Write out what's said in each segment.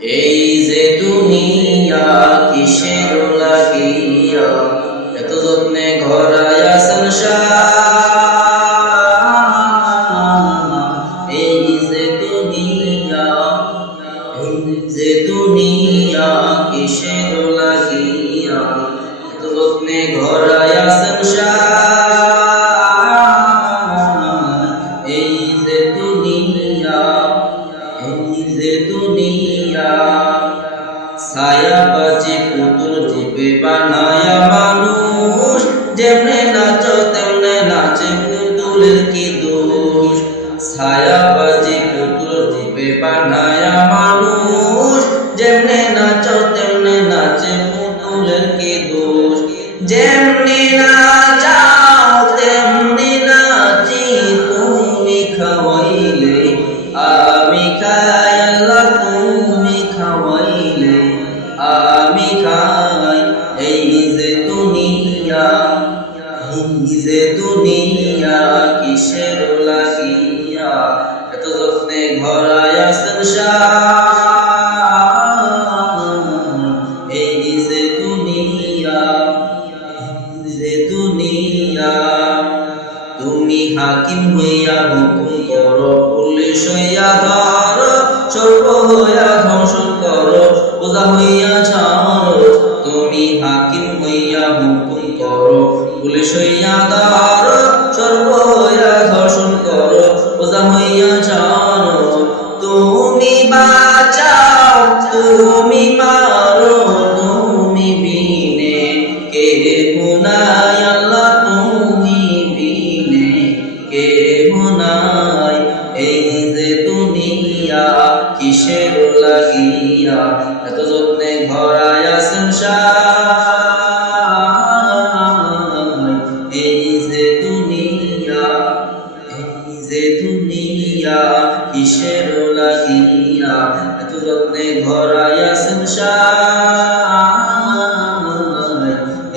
এই যে দুনিয়া কিসের লাগিয়া এত যত্নে ঘরায়া সংসার। এই যে দুনিয়া কিসের লাগিয়া এত যত্নে ঘরায়া সংসার। এই যে দুনিয়া ছায়া বাজি পুতুল রূপে বানায়া মানুষ, যেমনে নাচো তেমনে নাচে পুতুলের কি দোষ। ছায়া বাজি পুতুল রূপে বানায়া মানুষ, যেমনে নাচো তেমনে নাচে পুতুলের কি দোষ। যেমনি নাচাও তেমনি নাচি, তুমি খাওয়াইলে আমি খাই, আল্লাহ তুমি খাওয়াইলে আমি খাই। এই যে দুনিয়া কিসের লাগিয়া এত যত্নে ঘরায়া সংসার। এই যে দুনিয়া তুমি হাকিম হইয়া হুকুম করো, পুলিশ হইয়া ধরো, সর্ব হইয়া ধ্বংসন করো, বোঝা হইয়া ছাড়ো। তুমি হাকিম হইয়া হুকুম করো, পুলিশ হইয়া ধরো, সর্ব হইয়া ধর্ষণ করো, বোঝা হইয়া ছাড়ো। তুমি বাঁচাও তুমি মারো, তুমি বিনে কে নাই, আল্লাহ তুমি বিনে কে নাই। এই যে দুনিয়া কিসের লাগিয়া এত যত্নে ঘরায়া সংসার। এই যে দুনিয়া কিসের লাগিয়া এত যত্নে ঘরায়া সংসার।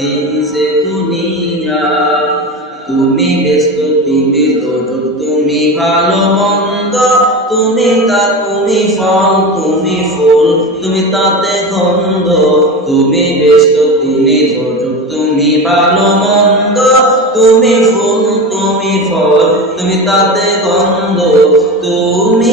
এই যে দুনিয়া তুমি ব্যস্ত তুমি দোজক তুমি ভালো মন্দ, তুমি ফল তুমি ফুল তুমি তাতে গন্ধ। তুমি ব্যস্ত তুমি দোজক তুমি ভালো মন্দ, তুমি ফুল তুমি ফল তুমি তাতে গন্ধ। তুমি